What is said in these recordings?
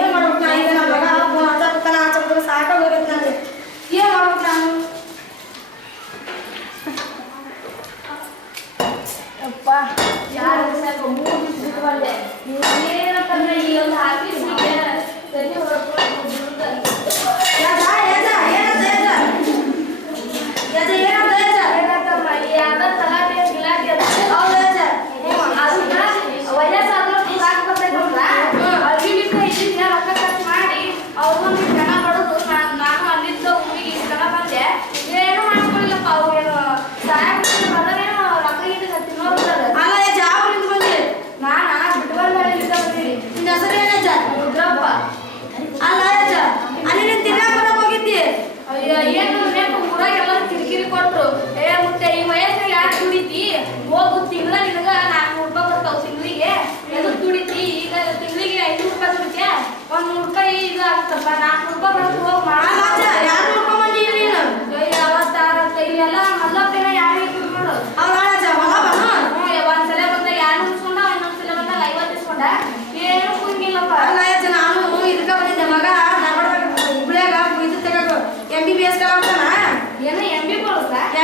ಏನ್ ಮಾಡ್ಬೇಕು ನಾ ಈಗ ನಮ್ಮ ಮಗ ಫೋನ್ ಹಚ್ಚಬೇಕನ ಹಚ್ಚಬೇಕು ಸಾಕಾಗೋಗೈತೆ ನನಗೆ ಏನ್ ಮಾಡ್ಬೇಕು ನಾನು ಅಪ್ಪ ಯಾರು ಸಾಕು 3 ದಿವಸ ಬಿಟ್ಟು ಬಂದೆ ನೀವು ಏನಂತಂದ್ರೆ ಈ ಒಂದು ಆಫೀಸ್ಗೆ ಸರಿ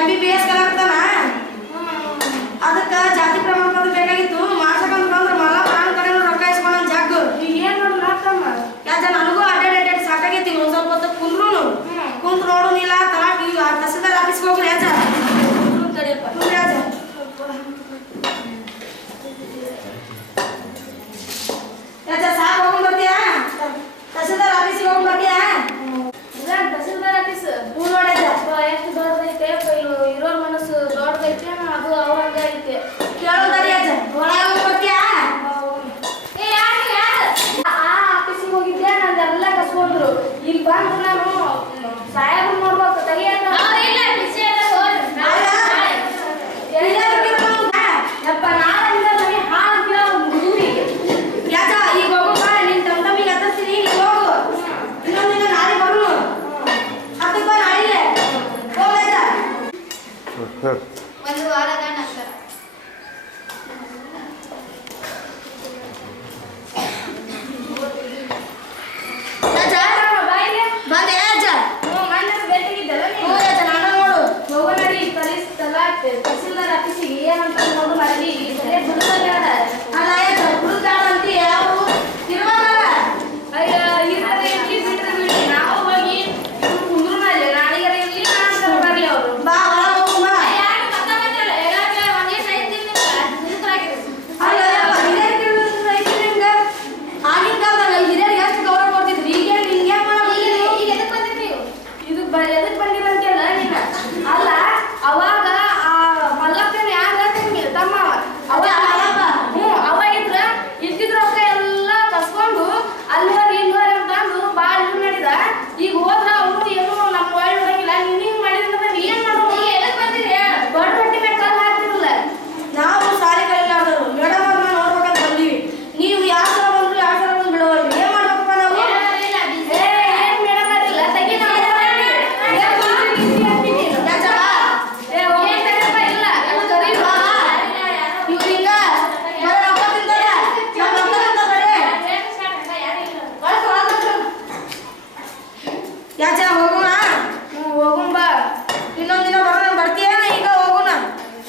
MBBS ಕಲಾವಿದನ ಅದಕ್ಕೆ ಜಾತಿ ಪ್ರಮಾಣ ಪತ್ರ ಬೇಕಾಗಿತ್ತು ಮಾಡ್ಸಕಂತ ಬಂದ್ರೆ ಮಲ್ಲ ನಾನು ಕಡೆ ರೊಕ್ಕ ಇಸ್ಕೊಂಡ್ ಜಾಗ ಈಗ ಏನ್ ಮಾಡ್ತಮ್ಮ ಯಾಕ ನನಗೂ ಅಡ್ಡಾಡ್ ಸಾಕಾಗೈತಿ ಒಂದ್ ಸ್ವಲ್ಪ ಹೊತ್ತು ಕುಂದ್ರು ನೋಡುನಿಲ್ಲ ತಲಾಟಿ ತಹಸೀಲ್ದಾರ್ ಆಫೀಸ್ಗೆ ಹೋಗ್ರಿ ಯಾಜ ತಡಿಯಪ್ಪ ಯಾಜ ಯಾಜ ಸಾಕು ಹೋಗಿ ಬರ್ತೀಯಾ ತಹಸೀಲ್ದಾರ್ ಆಫೀಸ್ಗೆ ಹೋಗಿ ಬರ್ತೀಯಾ ತಹಸೀಲ್ದಾರ್ ಆಫೀಸ್ ನೋಡ್ಯಾಜ ಎಷ್ಟು ದೊಡ್ಡದೈತೆ ಇರೋರ್ ಮನಸ್ಸು ದೊಡ್ಡದೈತೆ ಅದು ಅವ್ರಂಗ ಐತೆ ಕೇಳೋದಾರಿ ಯಾಜ ಒಳಗೆ ಹೋಗಿ ಬರ್ತೀಯಾ ಆ ಆಫೀಸಿಗೆ ಹೋಗಿದ್ದೆ ನಂದೆಲ್ಲ ಕಸ್ಕೊಂಡ್ರು ಇಲ್ಲಿ ಬಂದು ನಾನು ಸಾಹೇಬ್ರು ನೋಡ್ಬೇಕು ತೆಗಿಯಪ್ಪ ನಾಳೆಯಿಂದ ನನಗೆ ಹಾಲು ಕೇಳೋ ಹುಡುಗರಿಗೆ ಯಾಕ ಈಗ ಹೋಗಪ್ಪ ನಿನ್ ತಮ್ಮಿಗೆ ಹತ್ತಿಸ್ತೀನಿ ಈಗ ಹೋಗು ಇನ್ನೊಂದಿನ ನಾಳೆ ಬರು ಹತ್ತಪ್ಪ ನಾಳೆ ಹೋಗ್ಬೇಕ ಒಂದು ವಾರದ ನಂತರ ಬಂದೆ ಯಾಜ ತಹಸೀಲ್ದಾರ್ ಆಫೀಸಿಗೆ ಏನಂತ ನೋಡು ಮಾಡಿ ಸರಿಯಾಗಿ ಬಿಡುತ್ತಲ್ಲ ಅಲ್ಲ ಯಾಕ ಹುಡುಗಾಡ ಅಂತ ಯಾವ ತಿರುವಲ್ಲ ಇರ್ತಾರೆ ಬಿಟ್ರೆ ಬಿಡಿ ನಾವು ಹೋಗಿ ಕುಂದ್ರು ಮೇಲೆ ನಾಳೆಗಾರ ಇರ್ಲಿ ನಾನು ಬರಲಿ ಅವರು ಬಾ ಒಳಗೆ ಹೋಗು ಬಾ ಅಲ್ಲ ಹಿರಿಯರಿಗೆ ನಿಂಗ ಆಗಿನ ಕಾಲದಾಗ ಹಿರಿಯರಿಗೆ ಎಷ್ಟು ಗೌರವ ಕೊಡ್ತಿದ್ರು ಈಗ ನಿಂಗೆ ಎದಕ್ ಬಂದಿರಂತೆಲ್ಲ ನೀನ ಅಲ್ಲ ಅವಾಗ ಆ ಮಲ್ಲಪ್ಪನ ಯಾರು ಹೇಳ್ತೀನಿ ತಮ್ಮ ಅವ ಅವ ಇದ್ದಿದ್ರ ರೊಕ್ಕ ಎಲ್ಲ ಕಸ್ಕೊಂಡು ಅಲ್ಲಿವರೆ ಇಲ್ಲಿವರೆ ಅಂತಂದು ಭಾಳ ಇದು ಮಾಡಿದ ಈಗ ಹೋದ್ರ ಅವನು ಏನು ನಮ್ಮ ಒಳ್ಳೆ ನೋಡಂಗಿಲ್ಲ ನೀನು ಮಾಡಿದ್ರೆ ಏನ್ ಮಾಡೋದು ಎದಕ್ ಬಂದಿರಿ ದೊಡ್ಡ ರೊಟ್ಟಿ ಮೇಲೆ ಕಲ್ಲು ಹಾಕ್ತಿರಲ್ಲ ನಾವು ಸಾರಿ ಕಲಿಲಾರ್ದವರು ಮೇಡಮ್ ಅವ್ರನ್ನ ನೋಡ್ಬೇಕಂತ ಬಂದೀವಿ ನೀವು ಯಾವ ಸಲ ಬಂದ್ರು ಯಾವ ಸಲ ಬಂದು ಬಿಡೋವಲ್ರಿ ಏನ್ ಮಾಡ್ಬೇಕಪ್ಪ ನಾವು ಏನ್ ಮೇಡಮ್ ಅದಿಲ್ಲ ತೆಗಿ ಯಾಚ ಹೋಗೋಣ ಹೋಗುಂಬ ಇನ್ನೊಂದಿನ ಬರೋಣ ಬರ್ತೀಯೇನ ಈಗ ಹೋಗೋಣ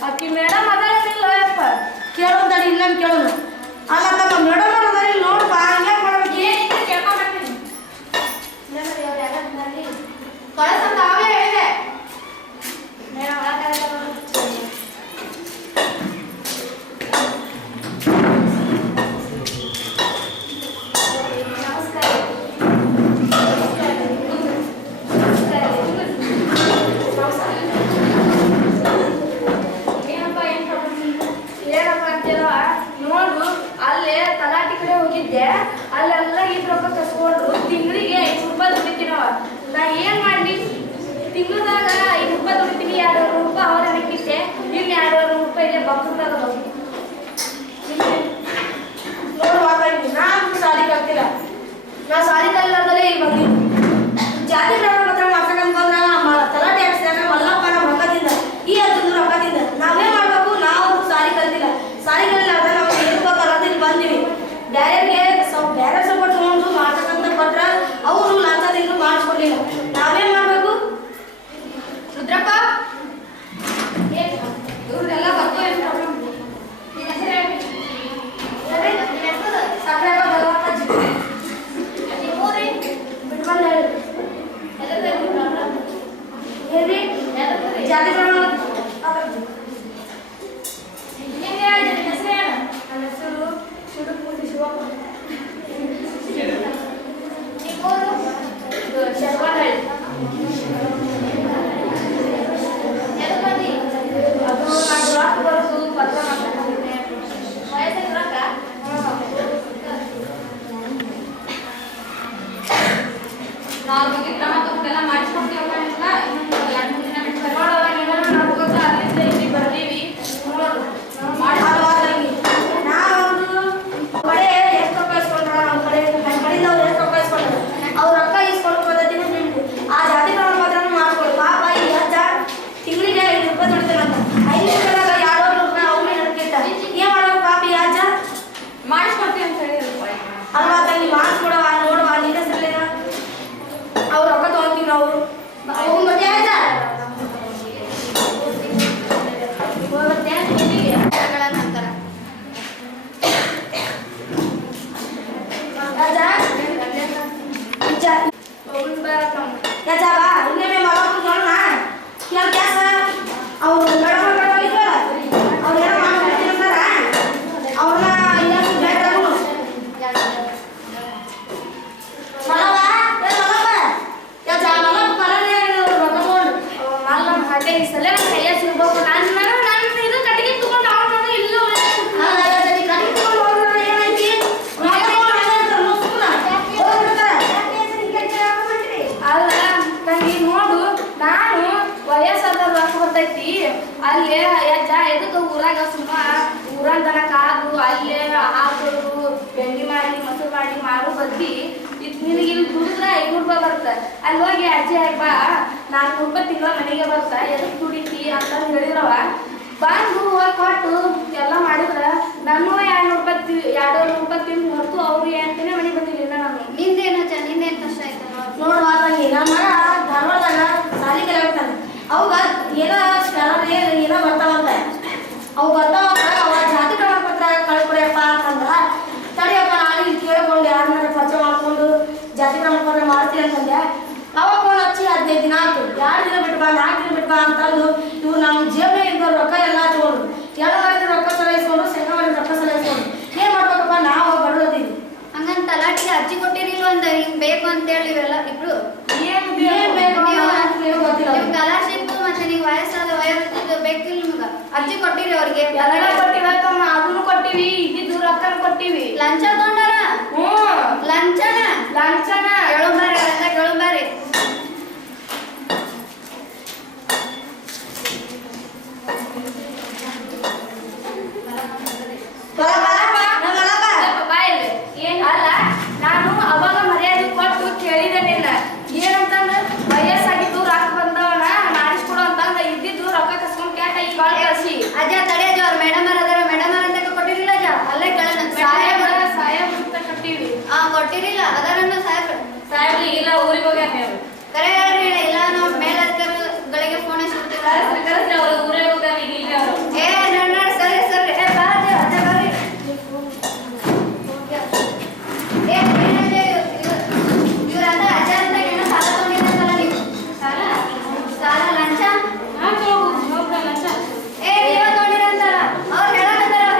ಅಕ್ಕಿ ಮೇಡಮ್ ಅದೇನಿಲ್ಲ ಯಪ್ಪ ಕೇಳೋಣ ತಡಿ ಇನ್ನೊಂದು ಕೇಳೋಣ ಅಲ್ಲ ತಮ್ಮ ಮೇಡಮ್ ಅವ್ರದಾರಿ ನೋಡಪ್ಪ ಹಂಗೆ ಮಾಡ್ಬೇಕು ಏನಿದೆ ಕೇಳ್ಕೊಂಡ್ಬರ್ತೀನಿ ಕಳ್ಸಂತ ಅವೇ ಹೇಳಿದೆ ಮೇಡಮ್ ನೋಡು ಅಲ್ಲೇ ತಲಾಟಿ ಕಡೆ ಹೋಗಿದ್ದೆ ಅಲ್ಲೆಲ್ಲ ಇದ್ ರೊಕ್ಕ ಕಸ್ಕೊಂಡ್ರು ತಿಂಗಳಿಗೆ 5 ರೂಪಾಯಿ ದುಡಿತೀನವ ನಾ ಏನ್ ಮಾಡ್ಲಿ ತಿಂಗಳದಾಗ 5 ರೂಪಾಯಿ ದುಡಿತೀನಿ 200 ರೂಪಾಯಿ ಅವ್ರ ಹಾಕಿದ್ದೆ ಇನ್ನು 200 ರೂಪಾಯಿ ಇದೆ ಬಕ್ಕದಾಗ ನೋಡು ನಾನು ಸಾರಿ ಕಲ್ತಿಲ್ಲ ನಾ ಸಾರಿ ಕಲಿಲಾರ್ದಲೇ ಇಲ್ಲಿ ಬಂದಿದ್ದು ಜಾತಿ ಪ್ರಮಾಣ ಪತ್ರ ಮಾಡ್ಸಕಂತ ಬಂದ್ರ ತಲಾಟಿ ಹಾಕ್ಸಿದಾಗ ಮಲ್ಲಪ್ಪನ ರೊಕ್ಕದಿಂದ ಈ ಹತ್ತಂದು ರೊಕ್ಕದಿಂದ ನಾವೇ ಮಾಡ್ಬೇಕು ನಾವು ಸಾರಿ ಕಲ್ತಿಲ್ಲ ಸಾರಿ ಕಲಿಲಾರ್ದ ನಾವು ಏನು ಬಂದಿವಿ ಬೇರೆ ಸಪೋರ್ಟ್ ತಗೊಂಡು ಮಾತಾಡ ಅವ್ರ ಬಗ್ಗೆ ಕ್ರಮ ತಗೊಂಡೆಲ್ಲ ಮಾಡಿಸ್ಕೊಡ್ತೀವಪ್ಪ ಇಲ್ಲ ಇನ್ನೊಂದು 2-3 ದಿನ ಬಿಟ್ಟು ನೋಡವ್ವ ನೀನು ನಾವು ಗೊತ್ತ ಅಲ್ಲಿಂದ ಇಲ್ಲಿ ಬರ್ತೀವಿ ನೋಡು ಮಾಡಿ ಕಡೆ ಎಷ್ಟು ರೊಕ್ಕ ಇಸ್ಕೊಂಡ್ರ ನಮ್ಮ ಕಡೆಯಿಂದ ಅವ್ರು ಎಷ್ಟು ರೊಕ್ಕ ಇಸ್ಕೊಂಡ್ರ ಅವ್ರ ರೊಕ್ಕ ಇಸ್ಕೊಂಡು ಪದ್ಧತಿನೂ ನಿಮ್ದು ಆ ಜಾತಿ ಪ್ರಮಾಣ ಪತ್ರನೂ ಮಾಡ್ಕೊಡು ಪಾಪ ಈ ಅಜ್ಜ ತಿಂಗಳಿಗೆ 5 ರೂಪಾಯಿ ದುಡಿತಾರಂತ 5 ರೂಪಾಯಿದಾಗ 200 ರೂಪಾಯಿ ಅವ್ನೇ ನಡ್ಕಿಟ್ಟ ಏನ್ ಮಾಡೋದು ಪಾಪ ಈ ಅಜ್ಜ ಮಾಡಿಸ್ಕೊಡ್ತೀವಿ ಅಂತ ಹೇಳಿರಪ್ಪ ಅಲ್ವಾ ತಂಗಿ ಮಾಡಿಸ್ಕೊಡವ ನೋಡುವ ನಿನ್ನ ಹೆಸರಲ್ಲೇನ ಅವ್ರ ರೊಕ್ಕ ತಗೊಂತೀವಿ ನಾವು ಹೋಗಿ ಮತ್ತೆ ಆಯ್ತಾ ನಂತರ ಅಲ್ಲೇ ಅಜ್ಜ ಎದಕ್ಕೆ ಊರಾಗ ಸುಮ್ಮ ಊರಾಗ ದನ ಕಾದು ಅಲ್ಲೇ ಹಾಕೋದು ಬೆಂಡಿ ಮಾಡಿ ಮೊಸರು ಮಾಡಿ ಮಾರು ಬದ್ದಿ ನಿನಗೆ ಇಲ್ಲಿ ದುಡಿದ್ರೆ 500 ರೂಪಾಯಿ ಬರುತ್ತೆ ಅಲ್ಲಿ ಹೋಗಿ ಅಜ್ಜಿ ಬಾ 400 ರೂಪಾಯಿ ತಿಂಗಳ ಮನೆಗೆ ಬರುತ್ತೆ ಎದಕ್ಕೆ ದುಡಿತಿ ಅಂತ ಹೇಳಿದ್ರವ ಬಂದು ಹೋಗಿ ಕೊಟ್ಟು ಎಲ್ಲ ಮಾಡಿದ್ರೆ ನಾನು 200 ರೂಪಾಯಿ ತಿಂದು ಹೊರತು ಅವ್ರಿಗೆ ಅಂತಾನೆ ಮನೆಗೆ ಬಂದಿಲ್ಲ ನಾನು ನಿಂದೇನಜ್ಜ ನಿಂದೇನು ಕಷ್ಟ ಆಯ್ತು ನೋಡುವ ತಂಗಿ ನಮ್ಮ ಧಾರವಾಡದಾಗ ಸಾಲಿ ಕಲಿಯಾಗ್ತಾನೆ ಅವಾಗ ಏನೋ ಬರ್ತಾವಂತ ಅವು ಬರ್ತಾವಂತ ಅವ ಜಾತಿ ಪ್ರಮಾಣ ಪತ್ರ ಕಳ್ಕೊಡ್ಯಪ್ಪ ಅಂತಂದ್ರ ತಡಿಯಪ್ಪ ನಾನು ಇಲ್ಲಿ ಕೇಳ್ಕೊಂಡು ಯಾರನ್ನಾರ ಪರಿಚಯ ಮಾಡ್ಕೊಂಡು ಜಾತಿ ಪ್ರಮಾಣ ಪತ್ರ ಮಾಡ್ತೀನಿ ಅಂತಂದೆ ಅವಾಗ ಫೋನ್ ಹಚ್ಚಿ 15 ದಿನ ಆಯ್ತು 2 ದಿನ ಬಿಟ್ಟು ಬಾ 4 ದಿನ ಬಿಟ್ಟು ಬಾ ಅಂತಂದು ಇವ್ರು ನಮ್ಮ ಜೇಬೇ ಇದ್ದ ರೊಕ್ಕ ಎಲ್ಲ ತಗೊಂಡು ಎಲ್ಲ ಮಾಡಿದ ರೊಕ್ಕ ಸಲಹಿಸ್ಕೊಂಡು ಶಂಗ ಮಾಡಿದ ರೊಕ್ಕ ಸಲಹಿಸ್ಕೊಂಡು ಏನ್ ಮಾಡ್ಬೇಕಪ್ಪ ನಾವು ಬರೋದಿವಿ ಹಂಗಂತ ತಲಾಟಿಗೆ ಅರ್ಜಿ ಕೊಟ್ಟಿರಿಲ್ಲ ಅಂತ ಹಿಂಗ್ ಬೇಕು ಅಂತ ಹೇಳಿ ಇವೆಲ್ಲ ಇಬ್ರು ಏನ್ ಬೇಕು ಗೊತ್ತಿಲ್ಲ ಸ್ಕಾಲರ್ಶಿಪ್ ಮತ್ತೆ ನೀವು ವಯಸ್ಸು ಬೇಕಿಲ್ಲ ನಿಮ್ಗ ಅರ್ಜಿ ಕೊಟ್ಟಿರಿ ಅವ್ರಿಗೆ ಎಲ್ಲ ಕೊಟ್ಟಿವಮ್ಮ ಅದನ್ನು ಕೊಟ್ಟಿವಿ ಇದ್ದಿದ್ದು ರೊಕ್ಕನ ಕೊಟ್ಟಿವಿ ಲಂಚ ತಗೊಂಡಾರ ಲಂಚನ ಕೇಳುಂಬಾರಿ ಅವೆಲ್ಲ ಕೇಳುಂಬಾರಿ ಅಲ್ಲ ನಾನು ಅವಾಗ ಮರ್ಯಾದೆ ಕೊಟ್ಟು ಕೇಳಿದೆ ನಿನ್ನ ಏನಂತಂದ್ರೆ ವಯಸ್ಸಾಗಿದ್ದು ರೊಕ್ಕ ಬಂದವನ ಮಾಡಿಸ್ಕೊಡು ಅಂತಂದ ಇದ್ದಿದ್ದು ರೊಕ್ಕ ಕಸ್ಕೊಂಡ್ ಕ್ಯಾಟ ಈ ಕಾಲ್ ಕಳ್ಸಿ ಅಜ್ಜ ತಡೆ ಅಜ್ಜ ಅವ್ರ ಮೇಡಮ್ ಅಂತ ಕೊಟ್ಟಿರಿಲ್ಲ ಅಜ್ಜ ಅಲ್ಲೇ ಕೇಳೋಣ ಸಾಹೇಬ್ ಅಂತ ಕಟ್ಟಿವಿ ಕೊಟ್ಟಿರಿಲ್ಲ ಅದರನ್ನ ಸಾಹೇಬ್ರಿ ಇಲ್ಲ ಊರಿಗೆ ಹೋಗ್ಯಾರ ಕರೆ ಹೇಳ್ರಿ ಇಲ್ಲ ನಾವು ಮೇಲಧಿಕಾರಿಗಳಿಗೆ ಫೋನ್ ಹಚ್ಚಿರ್ತೀವಿ ಕರೆಸ್ರಿ ಅವ್ರು ಊರಿಗೆ ಹೋಗ್ಯಾರ ಈಗ ಇಲ್ಲಿ ಅವರು ಸರಿ ಬಾ ಅಜ್ಜ ಬರ್ರಿ ಇವ್ರಂತ ಅಜ್ಜ ಅಂತ ಏನೋ ಸಾಲ ತಗೊಂಡಿದ್ದಂತಲ್ಲ ನೀವು ಸಾಲ ಲಂಚ ನೀವ ತಗೊಂಡಿರಂತಲ್ಲ ಅವ್ರು ಹೇಳಕತ್ತಾರ ಅವ್ರು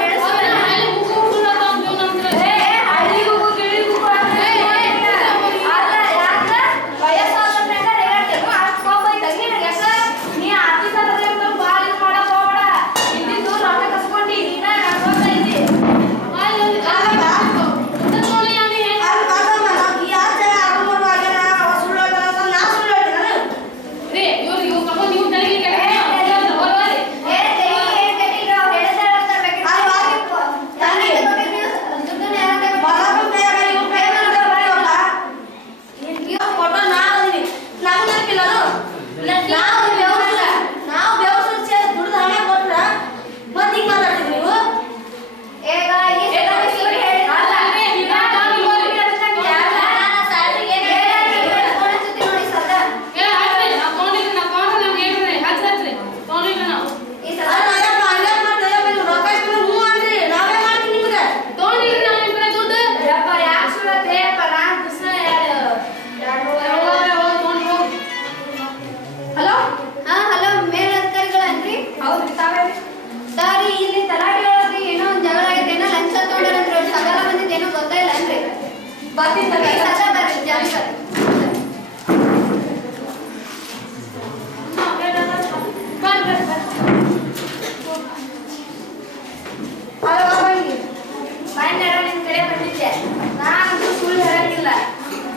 ನಾನು ಸುಳ್ಳು ಹೇಳಂಗಿಲ್ಲ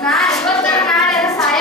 ನಾ ಇವತ್ತ ನಾಳೆ ಸಾಯ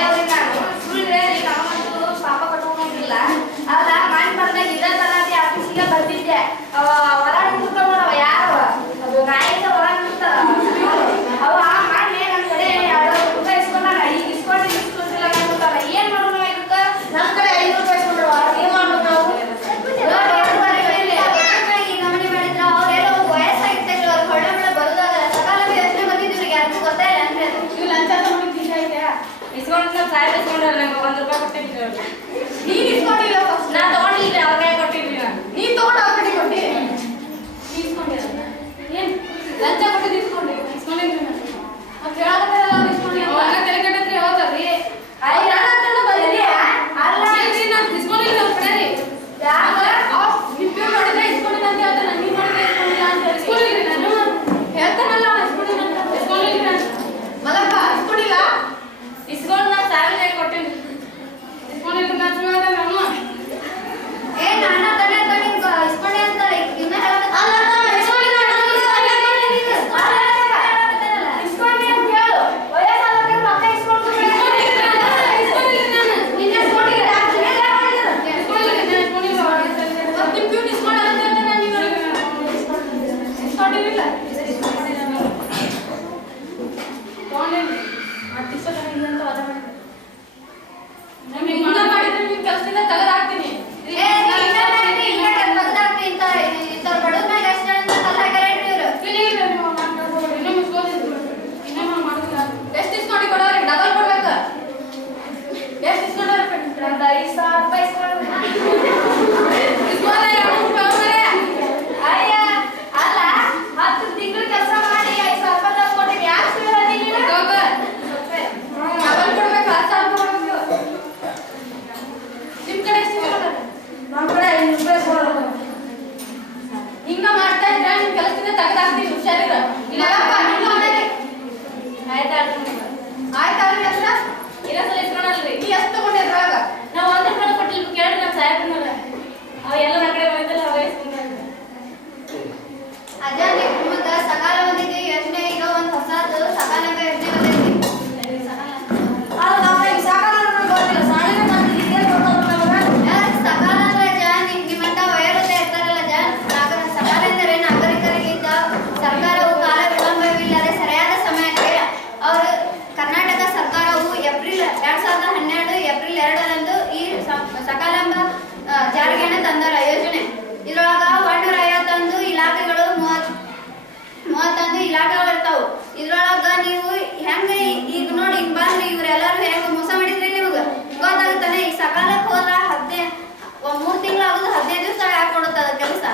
ಕೆಲಸ.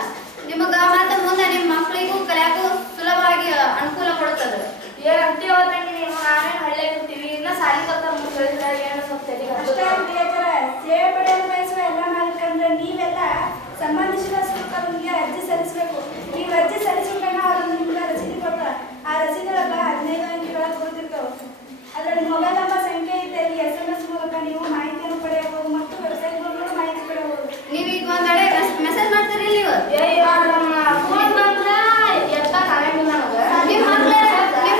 ನಿಮಗ ಮತ್ತೆ ಮುಂದೆ ನಿಮ್ಮ ಮಕ್ಕಳಿಗೂ ಕಲಿಯಾಕು ಸುಲಭವಾಗಿ ಅನುಕೂಲ ಕೊಡುತ್ತದೆ. ಏನಂತೀವ ತಂಗಿ ನೀವು ನಾವೇನು ಹಳ್ಳಿ ಇರ್ತೀವಿ ಇನ್ನ ಸಾಲಿ ಕಲ್ತ ಮುಂದೆ ಏನು ಸ್ವಲ್ಪ ತೆರಿಗೆ ಅಷ್ಟೇ ಸೇವೆ ಪಡೆಯಲು ಬಯಸುವ ಎಲ್ಲ ಮಾಲೀಕರಂದ್ರೆ ನೀವೆಲ್ಲ ಸಂಬಂಧಿಸಿದ ನಿಮಗೆ ಅರ್ಜಿ ಸಲ್ಲಿಸಬೇಕು. ನೀವು ಅರ್ಜಿ ಸಲ್ಲಿಸಿದಾಗ ಅವರು ನಿಮ್ಗೆ ರಸೀದಿ ಕೊಡ್ತಾರೆ. ಆ ರಸೀದಿಯೊಳಗ 15 ಅಂಕಿಗಳ ಕೊಡ್ತಿರ್ತಾವೆ. ಅದರಲ್ಲಿ ಮೊಬೈಲ್ ನಂಬರ್ ಸಂಖ್ಯೆ ಇದ್ದಲ್ಲಿ SMS ಮೂಲಕ ನೀವು ಮಾಹಿತಿಯನ್ನು ಪಡೆಯಬಹುದು ಮತ್ತು ವೆಬ್ಸೈಟ್ ಮೂಲಕ ಮಾಹಿತಿ ಪಡೆಯಬಹುದು. ನೀವೀಗ ಒಂದೆಡೆ ಮೆಸೇಜ್ ಮಾಡ್ತೀರಿ ನೀವು ನಮ್ಮ ಫೋನ್ ಬಂದ್ರ ಎತ್ತ ಕಾಣಂಗಿಲ್ಲ ನನಗೆ. ನಿಮ್ಮ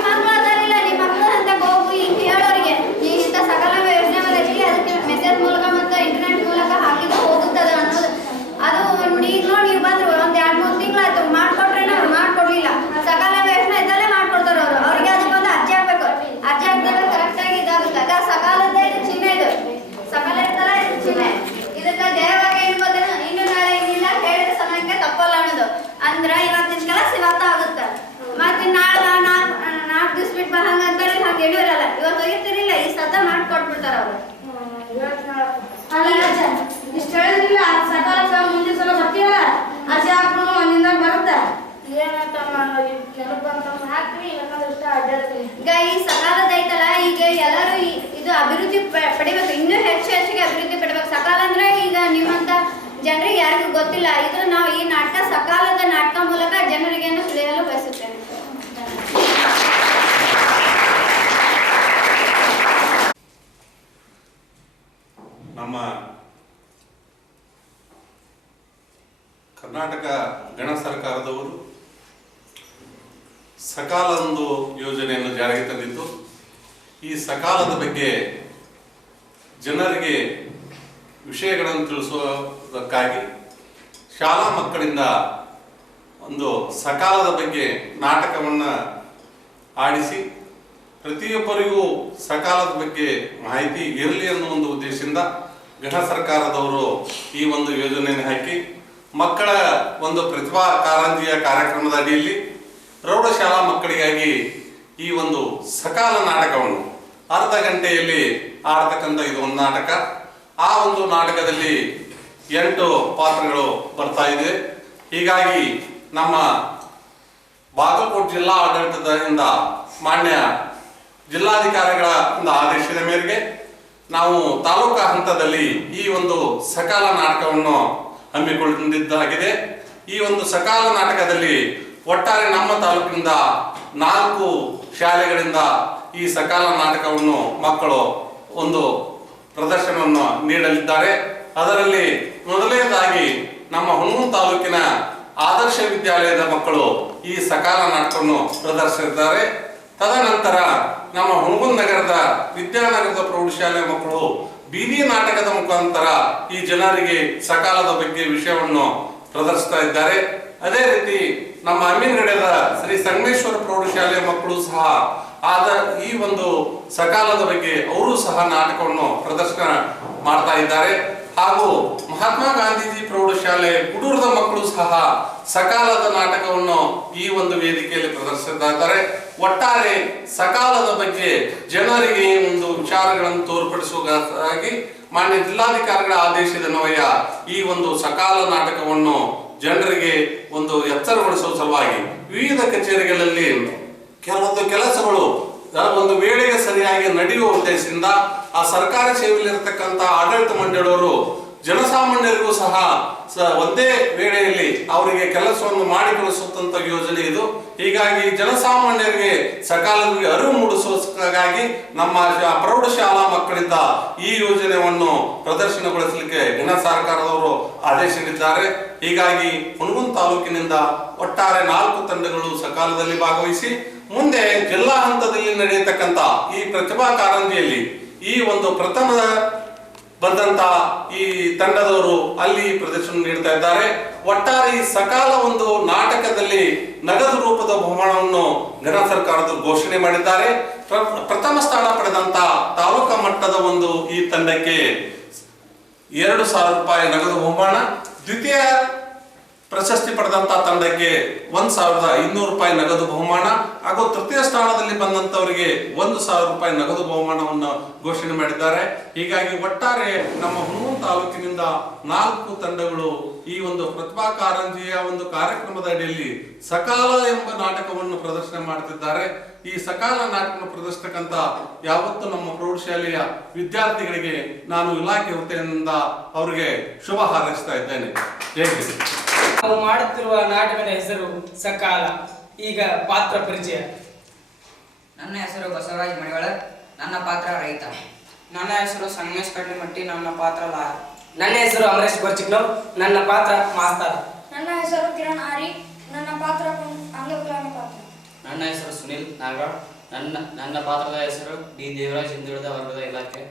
ಮಕ್ಕಳು ಅದಾರಿಲ್ಲ, ನಿಮ್ಮ ಮಕ್ಕಳು ಅಂತ ಹೋಗಿ ಹಿಂಗೆ ಹೇಳೋರಿಗೆ ಈ ಇಂಥ ಸಕಾಲ ಯೋಜನೆ ಬಂದೈತಿ ಅದಕ್ಕೆ ಮೆಸೇಜ್ ಮೂಲಕ ಮತ್ತು ಇಂಟರ್ನೆಟ್ ಮೂಲಕ ಹಾಕಿದ್ರೆ ಹೋಗುತ್ತದೆ ಅನ್ನೋದು. ಅದು ಈಗ ನೋಡಿ ನೀವು ಬಂದ್ರು ಒಂದು 2-3 ತಿಂಗಳಾಯ್ತು ಮಾಡ್ಕೊಟ್ರೆ ಅವ್ರು ಮಾಡ್ಕೊಡ್ಲಿಲ್ಲ. ಸಕಾಲ ಯೋಜನೆ ಇದ್ದಲ್ಲೇ ಮಾಡ್ಕೊಡ್ತಾರೆ ಅವರು. ಅವ್ರಿಗೆ ಅದಕ್ಕೊಂದು ಅರ್ಜಿ ಹಾಕ್ಬೇಕು. ಅರ್ಜಿ ಹಾಕಿದಾಗ ಕರೆಕ್ಟಾಗಿ ಇದಾಗುತ್ತೆ. ಅದ ಸಕಾಲದ್ದೇ ಇದು ಚಿಹ್ನೆ, ಇದು ಸಕಾಲ ಇರ್ತಲ್ಲ ಇದು ಚಿಹ್ನೆ. ಇದಕ್ಕೆ ದೇಹವಾಗಿ ಏನು ಗೊತ್ತೇನು, ಇನ್ನು ನಾಳೆ ಇನ್ನಿಲ್ಲ ಹೇಳಿದ ಸಮಯಕ್ಕೆ ತಪ್ಪಲ್ಲ ಅನ್ನೋದು. ಅಂದ್ರೆ ಇವತ್ತಿನ ಕೆಲಸ ಇವತ್ತ ಆಗುತ್ತೆ. ಮತ್ತೆ ನಾಳೆ 4 ದಿವ್ಸ ಬಿಟ್ಟು ಹಂಗಂತಾರೆ ಹಂಗೆ ಹೇಳಿರಲ್ಲ. ಇವತ್ತು ಹೋಗಿರ್ತಿರಿಲ್ಲ ಈ ಸತ ಮಾಡ್ಕೊಟ್ಬಿಡ್ತಾರೆ ಅವರು. ಅಲ್ಲ ಇಷ್ಟು ಹೇಳಿದ್ರಿಲ್ಲ ಸಕಾಲಕ್ಕೆ ಮುಂದಿನ ಸಲ ಬರ್ತೀವಲ್ಲ ಅರ್ಜಿ ಹಾಕೊಂಡು ಒಂದಿನ ಬರುತ್ತೆ. ಏನಂತಮ್ಮ ನೆನಪು ಬಂತಮ್ಮ ಹಾಕ್ರಿ ಯಾಕಂದ್ರೆ ಇಷ್ಟ ಅಡ್ಡಾಡ್ತೀವಿ. ಈಗ ಈ ಸಕಾಲದ ಐತಲ್ಲ, ಈಗ ಎಲ್ಲರೂ ಇದು ಅಭಿವೃದ್ಧಿ ಪಡಿಬೇಕು. ಇನ್ನೂ ಹೆಚ್ಚಿಗೆ ಅಭಿವೃದ್ಧಿ ಪಡಿಬೇಕು. ಸಕಾಲ ಅಂದ್ರೆ ಈಗ ನಿಮ್ಮಂತ ಜನರಿಗೆ ಯಾರಿಗೂ ಗೊತ್ತಿಲ್ಲ. ಇದು ನಾವು ಈ ನಾಟಕ ಸಕಾಲದ ನಾಟಕ ಮೂಲಕ ಜನರಿಗೆ ತಿಳಿಯಲು ಬಯಸುತ್ತೇನೆ. ನಮ್ಮ ಕರ್ನಾಟಕ ಗಣ ಸರ್ಕಾರದವರು ಸಕಾಲ ಒಂದು ಯೋಜನೆಯನ್ನು ಜಾರಿಗೆ ತಂದಿದ್ದು, ಈ ಸಕಾಲದ ಬಗ್ಗೆ ಜನರಿಗೆ ವಿಷಯಗಳನ್ನು ತಿಳಿಸುವುದಕ್ಕಾಗಿ ಶಾಲಾ ಮಕ್ಕಳಿಂದ ಒಂದು ಸಕಾಲದ ಬಗ್ಗೆ ನಾಟಕವನ್ನು ಆಡಿಸಿ ಪ್ರತಿಯೊಬ್ಬರಿಗೂ ಸಕಾಲದ ಬಗ್ಗೆ ಮಾಹಿತಿ ಇರಲಿ ಅನ್ನೋ ಒಂದು ಉದ್ದೇಶದಿಂದ ಗಣ ಸರ್ಕಾರದವರು ಈ ಒಂದು ಯೋಜನೆಯನ್ನು ಹಾಕಿ ಮಕ್ಕಳ ಒಂದು ಪ್ರತಿಭಾ ಕಾರಂಜಿಯ ಕಾರ್ಯಕ್ರಮದ ಅಡಿಯಲ್ಲಿ ಪ್ರೌಢಶಾಲಾ ಮಕ್ಕಳಿಗಾಗಿ ಈ ಒಂದು ಸಕಾಲ ನಾಟಕವನ್ನು ಅರ್ಧ ಗಂಟೆಯಲ್ಲಿ ಆಡತಕ್ಕಂಥ ಇದು ಒಂದು ನಾಟಕ. ಆ ಒಂದು ನಾಟಕದಲ್ಲಿ 8 ಪಾತ್ರಗಳು ಬರ್ತಾ ಇದೆ. ಹೀಗಾಗಿ ನಮ್ಮ ಬಾಗಲಕೋಟೆ ಜಿಲ್ಲಾ ಆಡಳಿತದಿಂದ ಮಾನ್ಯ ಜಿಲ್ಲಾಧಿಕಾರಿಗಳ ಒಂದು ಆದೇಶದ ಮೇರೆಗೆ ನಾವು ತಾಲೂಕಾ ಹಂತದಲ್ಲಿ ಈ ಒಂದು ಸಕಾಲ ನಾಟಕವನ್ನು ಹಮ್ಮಿಕೊಂಡಿದ್ದಾಗಿದೆ. ಈ ಒಂದು ಸಕಾಲ ನಾಟಕದಲ್ಲಿ ಒಟ್ಟಾರೆ ನಮ್ಮ ತಾಲೂಕಿನಿಂದ 4 ಶಾಲೆಗಳಿಂದ ಈ ಸಕಾಲ ನಾಟಕವನ್ನು ಮಕ್ಕಳು ಒಂದು ಪ್ರದರ್ಶನವನ್ನು ನೀಡಲಿದ್ದಾರೆ. ಅದರಲ್ಲಿ ಮೊದಲನೇದಾಗಿ ನಮ್ಮ ಹುಣಗುಂದ ತಾಲೂಕಿನ ಆದರ್ಶ ವಿದ್ಯಾಲಯದ ಮಕ್ಕಳು ಈ ಸಕಾಲ ನಾಟಕವನ್ನು ಪ್ರದರ್ಶಿಸಿದ್ದಾರೆ. ತದನಂತರ ನಮ್ಮ ಹುಣಗುಂದ ನಗರದ ವಿದ್ಯಾನಗರದ ಪ್ರೌಢಶಾಲೆಯ ಮಕ್ಕಳು ಬೀದಿ ನಾಟಕದ ಮುಖಾಂತರ ಈ ಜನರಿಗೆ ಸಕಾಲದ ಬಗ್ಗೆ ವಿಷಯವನ್ನು ಪ್ರದರ್ಶಿಸ್ತಾ ಇದ್ದಾರೆ. ಅದೇ ರೀತಿ ನಮ್ಮ ಅಮೀನ್ಗಡದ ಶ್ರೀ ಸಂಗಮೇಶ್ವರ ಪ್ರೌಢಶಾಲೆಯ ಮಕ್ಕಳು ಸಹ ಈ ಒಂದು ಸಕಾಲದ ಬಗ್ಗೆ ಅವರು ಸಹ ನಾಟಕವನ್ನು ಪ್ರದರ್ಶನ ಮಾಡ್ತಾ ಇದ್ದಾರೆ. ಹಾಗೂ ಮಹಾತ್ಮ ಗಾಂಧೀಜಿ ಪ್ರೌಢಶಾಲೆ ಗುಡೂರದ ಮಕ್ಕಳು ಸಹ ಸಕಾಲದ ನಾಟಕವನ್ನು ಈ ಒಂದು ವೇದಿಕೆಯಲ್ಲಿ ಪ್ರದರ್ಶಿಸ್ತಾ ಇದ್ದಾರೆ. ಒಟ್ಟಾರೆ ಸಕಾಲದ ಬಗ್ಗೆ ಜನರಿಗೆ ಒಂದು ವಿಚಾರಗಳನ್ನು ತೋರ್ಪಡಿಸುವುದಾಗಿ ಮಾನ್ಯ ಜಿಲ್ಲಾಧಿಕಾರಿಗಳ ಆದೇಶದನ್ವಯ ಈ ಒಂದು ಸಕಾಲ ನಾಟಕವನ್ನು ಜನರಿಗೆ ಒಂದು ಎಚ್ಚರಗೊಳಿಸುವ ಸಲುವಾಗಿ ವಿವಿಧ ಕಚೇರಿಗಳಲ್ಲಿ ಕೆಲವೊಂದು ಕೆಲಸಗಳು ಒಂದು ವೇಳೆಗೆ ಸರಿಯಾಗಿ ನಡೆಯುವ ಉದ್ದೇಶದಿಂದ ಆ ಸರ್ಕಾರಿ ಸೇವೆಯಲ್ಲಿರತಕ್ಕಂಥ ಆಡಳಿತ ಮಂಡಳಿಯವರು ಜನಸಾಮಾನ್ಯರಿಗೂ ಸಹ ಒಂದೇ ವೇಳೆಯಲ್ಲಿ ಅವರಿಗೆ ಕೆಲಸವನ್ನು ಮಾಡಿಕೊಡಿಸುವಂತ ಯೋಜನೆ ಇದು. ಹೀಗಾಗಿ ಜನಸಾಮಾನ್ಯರಿಗೆ ಸಕಾಲದಲ್ಲಿ ಅರಿವು ಮೂಡಿಸುವುದಕ್ಕಾಗಿ ನಮ್ಮ ಪ್ರೌಢಶಾಲಾ ಮಕ್ಕಳಿಂದ ಈ ಯೋಜನೆಯನ್ನು ಪ್ರದರ್ಶನಗೊಳಿಸಲಿಕ್ಕೆ ಗಣ ಸರ್ಕಾರದವರು ಆದೇಶ ನೀಡಿದ್ದಾರೆ. ಹೀಗಾಗಿ ಹುಣಗುಂದ ತಾಲೂಕಿನಿಂದ ಒಟ್ಟಾರೆ 4 ತಂಡಗಳು ಸಕಾಲದಲ್ಲಿ ಭಾಗವಹಿಸಿ ಮುಂದೆ ಜಿಲ್ಲಾ ಹಂತದಲ್ಲಿ ನಡೆಯತಕ್ಕಂಥ ಈ ಪ್ರತಿಭಾ ಕಾರಂಜಿಯಲ್ಲಿ ಈ ಒಂದು ಪ್ರಥಮ ಬಂದಂತ ಈ ತಂಡದವರು ಅಲ್ಲಿ ಪ್ರದರ್ಶನ ನೀಡ್ತಾ ಇದ್ದಾರೆ. ಒಟ್ಟಾರೆ ಈ ಸಕಾಲ ಒಂದು ನಾಟಕದಲ್ಲಿ ನಗದು ರೂಪದ ಬಹುಮಾನವನ್ನು ಗಣ ಸರ್ಕಾರದವರು ಘೋಷಣೆ ಮಾಡಿದ್ದಾರೆ. ಪ್ರಥಮ ಸ್ಥಾನ ಪಡೆದಂತ ತಾಲೂಕಾ ಮಟ್ಟದ ಒಂದು ಈ ತಂಡಕ್ಕೆ 2,000 ರೂಪಾಯಿ ನಗದು ಬಹುಮಾನ, ದ್ವಿತೀಯ ಪ್ರಶಸ್ತಿ ಪಡೆದಂತ ತಂಡಕ್ಕೆ 1,500 ರೂಪಾಯಿ ನಗದು ಬಹುಮಾನ ಹಾಗೂ ತೃತೀಯ ಸ್ಥಾನದಲ್ಲಿ ಬಂದಂತವರಿಗೆ 1,000 ರೂಪಾಯಿ ನಗದು ಬಹುಮಾನವನ್ನು ಘೋಷಣೆ ಮಾಡಿದ್ದಾರೆ. ಹೀಗಾಗಿ ಒಟ್ಟಾರೆ ನಮ್ಮ ಹುಣಸೂರು ತಾಲೂಕಿನಿಂದ 4 ತಂಡಗಳು ಈ ಒಂದು ಪ್ರತಿಭಾ ಕಾರಂಜಿಯ ಒಂದು ಕಾರ್ಯಕ್ರಮದ ಅಡಿಯಲ್ಲಿ ಸಕಾಲ ಎಂಬ ನಾಟಕವನ್ನು ಪ್ರದರ್ಶನ ಮಾಡುತ್ತಿದ್ದಾರೆ. ಈ ಸಕಾಲ ನಾಟಕ ಪ್ರದರ್ಶನಕ್ಕಂತ ಯಾವತ್ತು ನಮ್ಮ ಪ್ರೌಢಶಾಲೆಯ ವಿದ್ಯಾರ್ಥಿಗಳಿಗೆ ನಾನು ಇಲಾಖೆ ವತಿಯಿಂದ ಅವರಿಗೆ ಶುಭ ಹಾರೈಸ್ತಾ ಇದ್ದೇನೆ. ಜೈ ಹಿಂದ್. ನಾವು ಮಾಡುತ್ತಿರುವ ನಾಟಕದ ಹೆಸರು ಸಕಾಲ. ಈಗ ಪಾತ್ರ ಪರಿಚಯ. ನನ್ನ ಹೆಸರು ಬಸವರಾಜ್ ಮಡಿವಾಳ, ನನ್ನ ಪಾತ್ರ ರೈತ. ನನ್ನ ಹೆಸರು ಸಂಗಮೇಶ್ ಕಡ್ಲಿಮಟ್ಟಿ, ನನ್ನ ಪಾತ್ರ ಲಾಯರ್. ನನ್ನ ಹೆಸರು ಅಮರೇಶ್ ಗೊರ್ಚಿಕ್ನವ್, ನನ್ನ ಪಾತ್ರ ಮಾಸ್ತರ. ನನ್ನ ಹೆಸರು ಕಿರಣ್ ಆರಿ, ನನ್ನ ಪಾತ್ರ ಅಂಗವಿಕಲನ ಪಾತ್ರ. ನನ್ನ ಹೆಸರು ಸುನಿಲ್ ನಾಗರಾಳ್, ನನ್ನ ಪಾತ್ರದ ಹೆಸರು ಡಿ ದೇವರಾಜ್, ಹಿಂದುಳಿದ ವರ್ಗದ ಇಲಾಖೆ.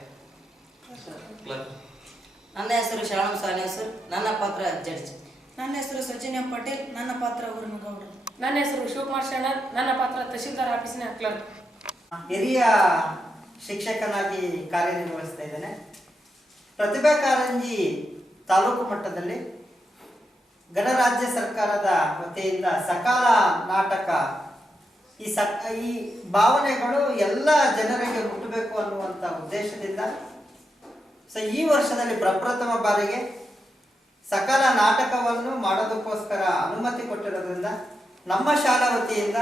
ನನ್ನ ಹೆಸರು ಶರಣಂ ಸಾನೇಸರ್, ನನ್ನ ಪಾತ್ರ ಜಡ್ಜ್. ನನ್ನ ಹೆಸರು ಸಚಿನ್ ಎಂ ಪಟೇಲ್, ನನ್ನ ಪಾತ್ರ ಊರ್ನಗೌಡ. ನನ್ನ ಹೆಸರು ಶಿವಕುಮಾರ್ ಶರಣರ್, ನನ್ನ ಪಾತ್ರ ತಹಶೀಲ್ದಾರ್ ಆಫೀಸಿನ ಕ್ಲರ್ಕ್. ಹಿರಿಯ ಶಿಕ್ಷಕನಾಗಿ ಕಾರ್ಯನಿರ್ವಹಿಸ್ತಾ ಇದ್ದೇನೆ. ಪ್ರತಿಭಾ ಕಾರಂಜಿ ತಾಲೂಕು ಮಟ್ಟದಲ್ಲಿ ಗಣರಾಜ್ಯ ಸರ್ಕಾರದ ವತಿಯಿಂದ ಸಕಾಲ ನಾಟಕ ಈ ಭಾವನೆಗಳು ಎಲ್ಲ ಜನರಿಗೆ ಮುಟ್ಟಬೇಕು ಅನ್ನುವಂಥ ಉದ್ದೇಶದಿಂದ ಈ ವರ್ಷದಲ್ಲಿ ಪ್ರಪ್ರಥಮ ಬಾರಿಗೆ ಸಕಾಲ ನಾಟಕವನ್ನು ಮಾಡೋದಕ್ಕೋಸ್ಕರ ಅನುಮತಿ ಕೊಟ್ಟಿರೋದ್ರಿಂದ ನಮ್ಮ ಶಾಲಾ ವತಿಯಿಂದ